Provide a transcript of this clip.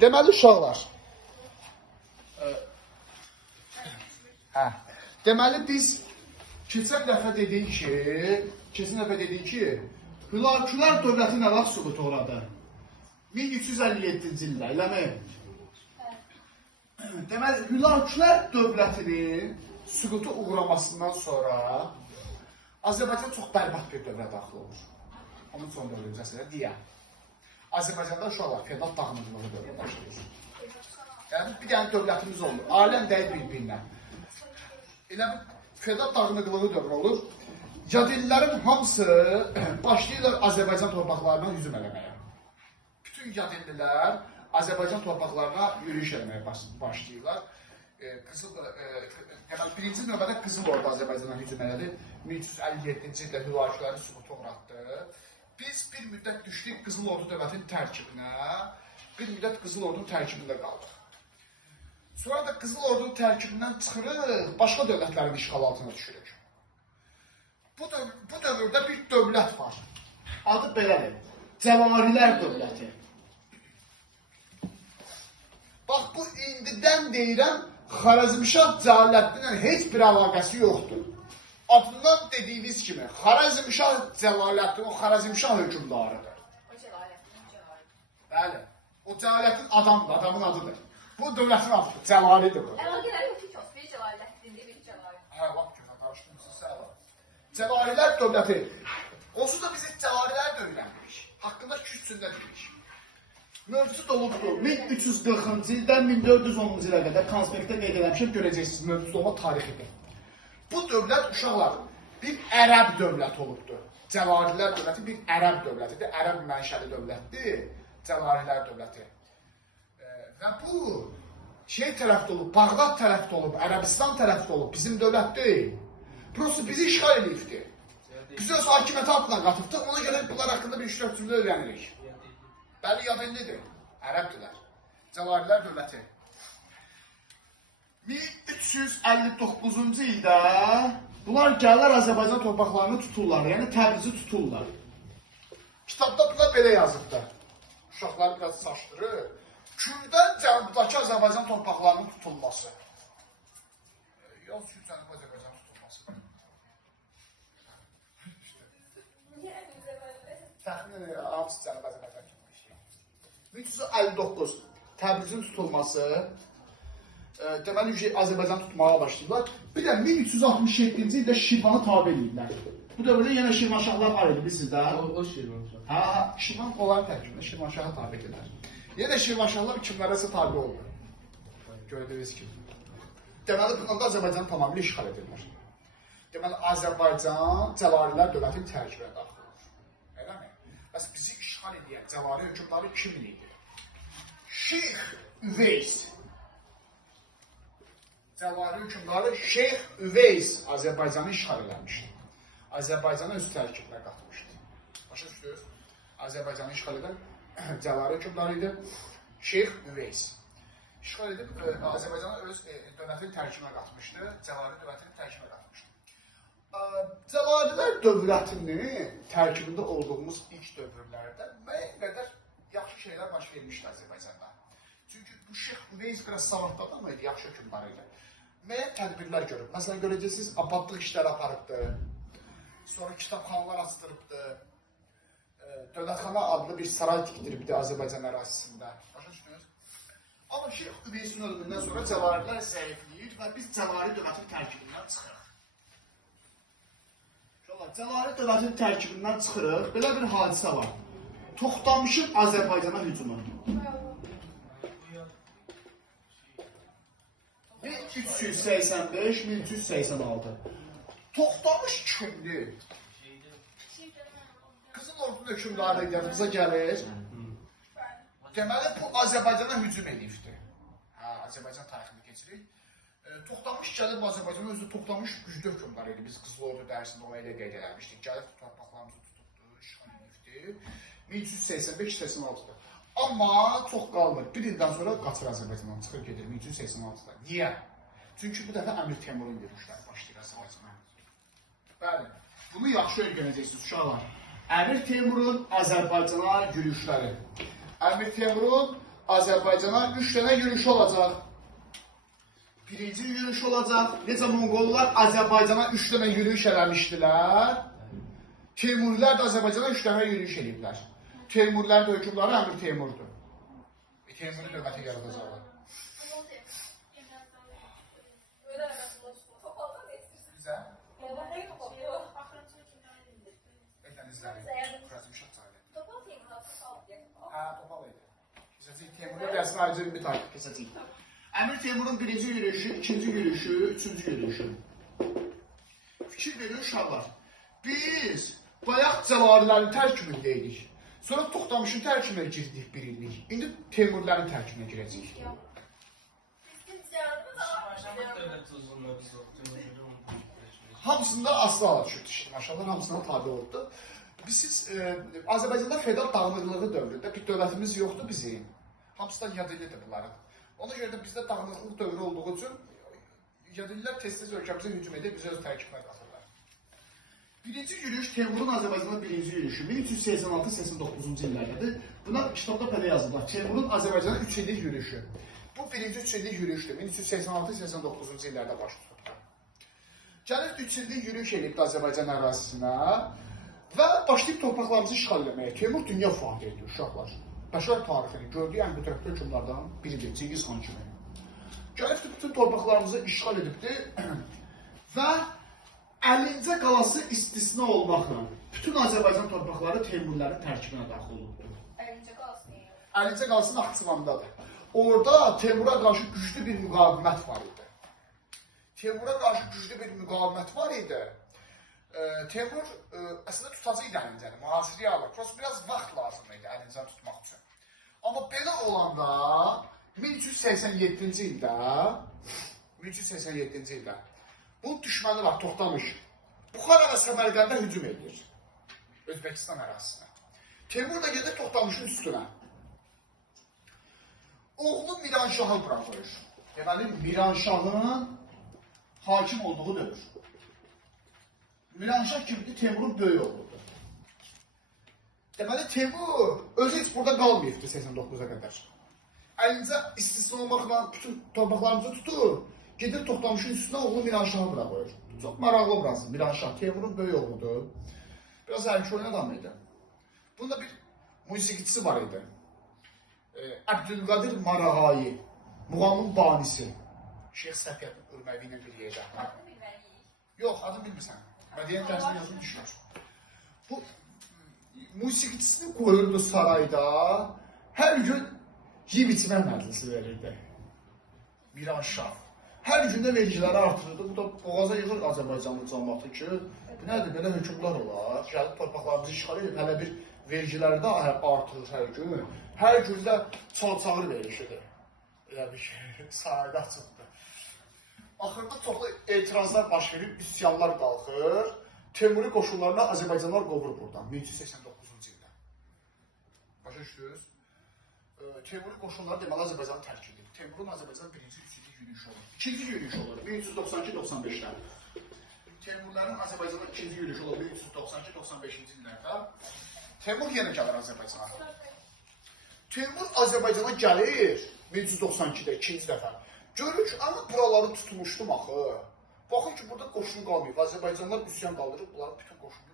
Deməli uşaqlar. Deməli biz keçən dəfə dedik ki, Hülakülər dövləti nə vaxt süqut uğradı? 1357-ci ildə, eləmi? Deməli, Hülakülər dövlətinin süqutu uğramasından sonra Azərbaycan çox bərbad bir dövrə daxil olur. Onun son dövrüncü əsrdə deyək. Azərbaycanda uşaqlar feodal dağınıqlığı dövrə başlayır. Yəni, bir dənə dövlətimiz olur. Aləm dəyir bir-birinə. Elə feodal dağınıqlığı dövrü olur. Yadillərin hamısı başlayırlar Azərbaycan torpaqlarına hücum eləməyə. Bütün yadillilər Azərbaycan torpaqlarına yürüyüş eləməyə başlayırlar. Birinci növbədə Qızıl Ordu Azərbaycana hücum elədi. 1357-ci ildə Hülaküləri süquta uğratdı. Biz bir müddət düşdük Qızıl Ordu dövlətinin tərkibinə, bir müddət Qızıl Ordunun tərkibində qaldıq. Sonra da Qızıl Ordunun tərkibindən çıxırıq, başqa dövlətlərin işğal altına düşürük. Bu dövrdə bir dövlət var. Adı belədir. Cəlalilər dövləti. Bax, bu indidən deyirəm, Xarəzmşah Cəlaləddinlə heç bir əlaqəsi yoxdur. Adından dediyiniz kimi, Xarəzmşah Cəlaləddin o Xarəzmşah hökümdarıdır. O Cəlaləddin Cəlaləddin. Bəli, o Cəlaləddin adamdır, adamın adıdır. Bu dövlətin adıdır, Cəlalidir bu. Əlaqələri yox ki, bir Cəlaləddindir, bir Cəlaləddin. Hə, vaxt köfə, qarışdırmışsınız, səla. Cəlalilər dövləti. Onsuz da biz Cəlalilər dövlətirik. Haqqında 2-3 cümlə deyirik. Mövcud olubdur. 1340-cı ildən 1410-cu ilə qədər konspektdə qeyd eləmişəm, görəcəksiniz mövcud olma tarixidir. Bu dövlət uşaqlar bir ərəb dövləti olubdur. Cəlalilər dövləti bir ərəb dövlətidir. Ərəb mənşəli dövlətdir. Cəlalilər dövləti. Və bu tərəfdə olub, Bağdad tərəfdə olub, Ərəbistan tərəfdə olub, bizim dövlət deyil. Prosta bizi işğal edibdir. Biz öz hakimiyyəti altına qatıbdıq, ona görə bunlar haqqında bir 3-4 cümlə öyrənirik. Bəli, yadındadır. Ərəbdilər. Cəlalilər dövləti. 1359-cu ildə bunlar gəlirlər Azərbaycan torpaqlarını tuturlar, yəni Təbrizi tuturlar. Kitabda bunlar belə yazıbdır. Uşaqları biraz saçdırır. Kürdən cənubdakı Azərbaycan torpaqlarının tutulması. Yaz ki, cənub Azərbaycan tutulması. Təxminən hamısı cənub Azərbaycan tutulması. 1359 Təbrizin tutulması. Deməli, Azərbaycan tutmağa başlayırlar. Bir də 1367-ci ildə Şirvanı tabi edirlər. Bu dövrdə yenə Şirvanşahlar var idi, bilirsiniz də? O Şirvanşah. Hə, Şirvan onların tərkibində Şirvanşaha tabi edirlər. Yenə Şirvanşahlar kimlərəsə tabi oldu. Gördüyünüz kimi. Deməli, bundan da Azərbaycanı tamamilə işğal edirlər. Deməli, Azərbaycan Cəlalilər dövlətinin tərkibinə daxil olur. Eləmi? Bəs bizi işğal edən Cəlali hökümdarı kim idi? Şeyx Üveys. Cəlali hökümdarı Şeyx Üveys Azərbaycanı işğal eləmişdi. Azərbaycanı öz tərkibinə qatmışdı. Başa düşdünüz? Azərbaycanı işğal edən Cəlali hökümdarı idi. Şeyx Üveys. İşğal edib Azərbaycanı öz dövlətinin tərkibinə qatmışdı. Cəlali dövlətinin tərkibinə qatmışdı. Cəlalilər dövlətinin tərkibində olduğumuz ilk dövrlərdə müəyyən qədər yaxşı şeylər baş vermişdi Azərbaycanda. Çünki bu Şeyx Üveys biraz savadlı adam idi, yaxşı hökümdar idi. Müəyyən tədbirlər görüb. Məsələn, görəcəksiniz, abadlıq işləri aparıbdı. Sonra kitabxanalar açdırıbdı. Dövlətxana adlı bir saray tikdiribdi Azərbaycan ərazisində. Başa düşdünüz? Amma Şeyx Üveysin ölümündən sonra Cəlalilər zəifləyir və biz Cəlali dövlətin tərkibindən çıxırıq. Cəlali dövlətin tərkibindən çıxırıq. Belə bir hadisə var. Toxtamışın Azərbaycana hücumu. 1385-1386. Toxtamış kimdir? Qızıl Ordunun hökümdarı yadımıza gəlir. Deməli, bu Azərbaycana hücum edibdir. Azərbaycan tarixini keçirik. Toxtamış gəlib Azərbaycana özü Toxtamış güclü hökümdar idi. Biz Qızıl Ordu dərsində ona elə qeyd eləmişdik. Gəlib torpaqlarımızı tutubdu, işğal edibdir. 1385-86-da. Amma çox qalmır. Bir ildən sonra qaçır Azərbaycandan, çıxır gedir 1386-da. Niyə? Çünki bu dəfə Əmir Teymurun yürüşləri başlayır Azərbaycana. Bəli, bunu yaxşı öyrənəcəksiniz uşaqlar. Əmir Teymurun Azərbaycana yürüşləri. Əmir Teymurun Azərbaycana 3 dənə yürüyüş olacaq. Birinci yürüyüş olacaq. Necə Monqollar Azərbaycana 3 dənə yürüyüş eləmişdilər. Teymurilər də Azərbaycana 3 dənə yürüyüş ediblər. Teymurlərin də hökmdarı Əmir Teymurdur. Teymuri dövləti yaradacaqlar. Öyle arasında topaldan ne istiyorsun? Bizə Baba ne topalıyor? etənizləri Kurazım Şahzade. Topal değil mi? Topal değil. Hə, topal idi. Keçəcək Teymurun rəsmi ayrıca bir tarix keçəcək. Əmir Teymurun birinci yürüyüşü, ikinci yürüyüşü, üçüncü yürüyüşü. Fikir verin uşaqlar. Biz bayaq Cəlalilərin tərkibindəydik. Sonra Toxtamışın tərkibinə girdik bir illik. İndi Teymurlərin tərkibinə girəcəyik. Hamısında aslı ala düşürdü işte. Maşallah hamısına tabi oldu. Biz Azərbaycanda feodal dağınıqlığı dövründə bir dövlətimiz yoxdur bizim. Hamısı da yadilidir bunların. Ona görə də bizdə dağınıqlıq dövrü olduğu üçün yadililər tez-tez ölkəmizə hücum edib bizi öz tərkibinə qatırlar. Birinci yürüyüş Teymurun Azərbaycanda birinci yürüyüşü 1386-89-cu illərdədir. Buna kitabda belə yazıblar. Teymurun Azərbaycana 3 illik yürüyüşü. Bu birinci 3 illik yürüyüşdür. 1386-89-cu illərdə baş tutubdur. Gəlir 3 illik yürüyüş edibdir Azərbaycan ərazisinə və başlayıb torpaqlarımızı işğal eləməyə. Teymur dünya fatih edir uşaqlar. Bəşər tarixini gördüyü ən qüdrətli hökmdardan biridir, Cengiz xan kimi. Gəlibdir bütün torpaqlarımızı işğal edibdir və 50-cə qalası istisna olmaqla bütün Azərbaycan torpaqları Teymurlərin tərkibinə daxil olubdur. Ayrıca kalsın ya. 50-cə qalası Naxçıvandadır. Orada Teymura qarşı güclü bir müqavimət var idi. Teymura qarşı güclü bir müqavimət var idi. Teymur əslində tutacaq Əlincəni, mühasirəyə alır. Prosta biraz vaxt lazım idi Əlincəni tutmaq üçün. Amma belə olanda 1387-ci ildə bu düşməni var, Toxtamış. Buxara və Səmərqəndə hücum edir Özbəkistan ərazisinə. Teymur da gedir Toxtamışın üstünə. Oğlu Miranşahı buraxır. Deməli, Miranşahın hakim olduğu dövr. Miranşah kimdir? Teymurun böyük oğludur. Deməli, Teymur özü heç burada qalmayıbdır 89-a qədər. Əlincə istisna olmaqla bütün torpaqlarımızı tutur, gedir Toxtamışın üstünə oğlu Miranşahı buraxır. Çox maraqlı obrazdır Miranşah. Teymurun böyük oğludur. Biraz ərki oyun adam idi. Bunda bir musiqiçisi var idi. Əbdülqadir Marağayi, muğamın banisi. Şeyx Səfiyyət Ürməvi ilə bir yerdə. Adını bilmeliyiz. Yox, adını bilmirsən. Mədəniyyət dərsində yazılıb düşmür. Bu musiqiçisini qoyurdu sarayda, hər gün yeyib içmək məclisi verirdi. Miranşah. Hər gün də vergiləri artırırdı. Bu da boğaza yığır Azərbaycanlı cəmaatı ki, bu nədir, belə hökmlər olar. Gəlib torpaqlarımızı işğal edib, hələ bir vergiləri də artırır hər gün. Hər gün də çal-çağır verişidir. Elə bir şey, sarayda çıxdı. Axırda çoxlu etirazlar baş verib, üsyanlar qalxır. Teymuri qoşunlarına Azərbaycanlar qovur buradan, 1389-cu ildə. Başa düşdünüz? Teymuri qoşunları deməli Azərbaycanı tərk edib. Teymurun Azərbaycanın birinci, üçüncü yürüyüşü olur. İkinci yürüyüş olur, 1392-95-lər. Teymurların Azərbaycanın ikinci yürüyüşü olur, 1392-95-ci illərdə. Teymur yenə gəlir Azərbaycana. Teymur Azərbaycana gəlir 1392-də, ikinci dəfə. Görür ki, amma buraları tutmuşdum axı. Baxın ki, burada qoşun qalmayıb. Azərbaycanlar üsyan qaldırıb, bunların bütün qoşunu